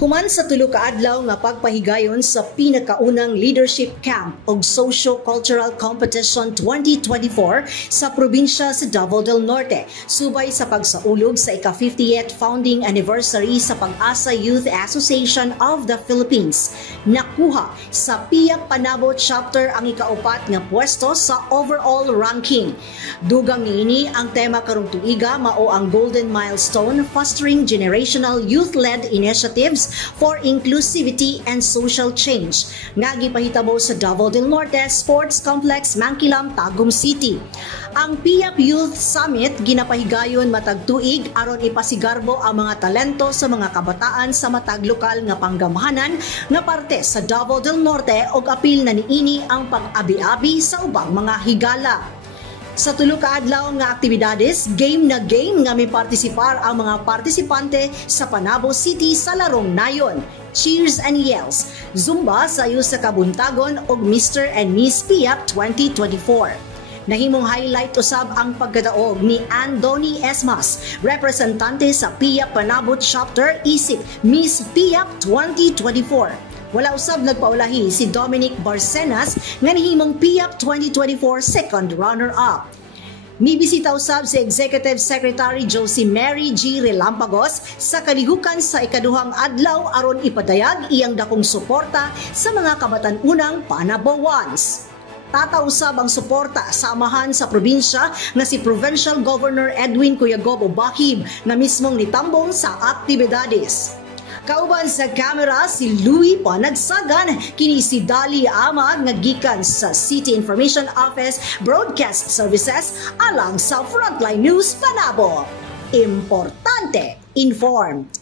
Human sa tulo ka adlaw nga pagpahigayon sa pinakaunang leadership camp og socio-cultural competition 2024 sa probinsya sa Davao del Norte, subay sa pagsaulog sa ika-50th founding anniversary sa Pag-asa Youth Association of the Philippines. Nakuha sa PIAP Panabo chapter ang ikaupat nga pwesto sa overall ranking. Dugang niini ang tema karong tuiga mao ang Golden Milestone, Fostering Generational Youth-Led Initiatives for Inclusivity and Social Change nga gipahitabo sa Davao del Norte Sports Complex, Mangkilam, Tagum City. Ang PIAP Youth Summit ginapahigayon matag tuig aron ipasigarbo ang mga talento sa mga kabataan sa matag lokal nga panggamhanan nga parte sa Davao del Norte ug apil na niini ang pag-abi-abi sa ubang mga higala. Sa tulo ka adlaw nga aktibidades, game na game nga may partisipar ang mga partisipante sa Panabo City sa larong nayon. Cheers and Yells, Zumba sa sa kabuntagon ug Mr. and Miss PIAP 2024. Nahimong highlight usab ang pagkadaog ni Andoni Esmas, representante sa PIAP Panabo chapter isip Miss PIAP 2024. Wala usab nagpaulahi si Dominic Barcenas nga nahimong PIAP 2024 second runner-up. Mibisita usab si Executive Secretary Josie Mary G. Relampagos sa kalihukan sa ikaduhang adlaw aron ipadayag iyang dakong suporta sa mga kabatan-unang Panabawans. Tatausab ang suporta sa amahan sa probinsya nga si Provincial Governor Edwin Cuyagob Obakib nga mismong nitambong sa aktibidades. Kauban sa kamera si Louie Panagsagan, kini si Dali Amag nga gikan sa City Information Office Broadcast Services alang sa Frontline News Panabo. Importante, informed.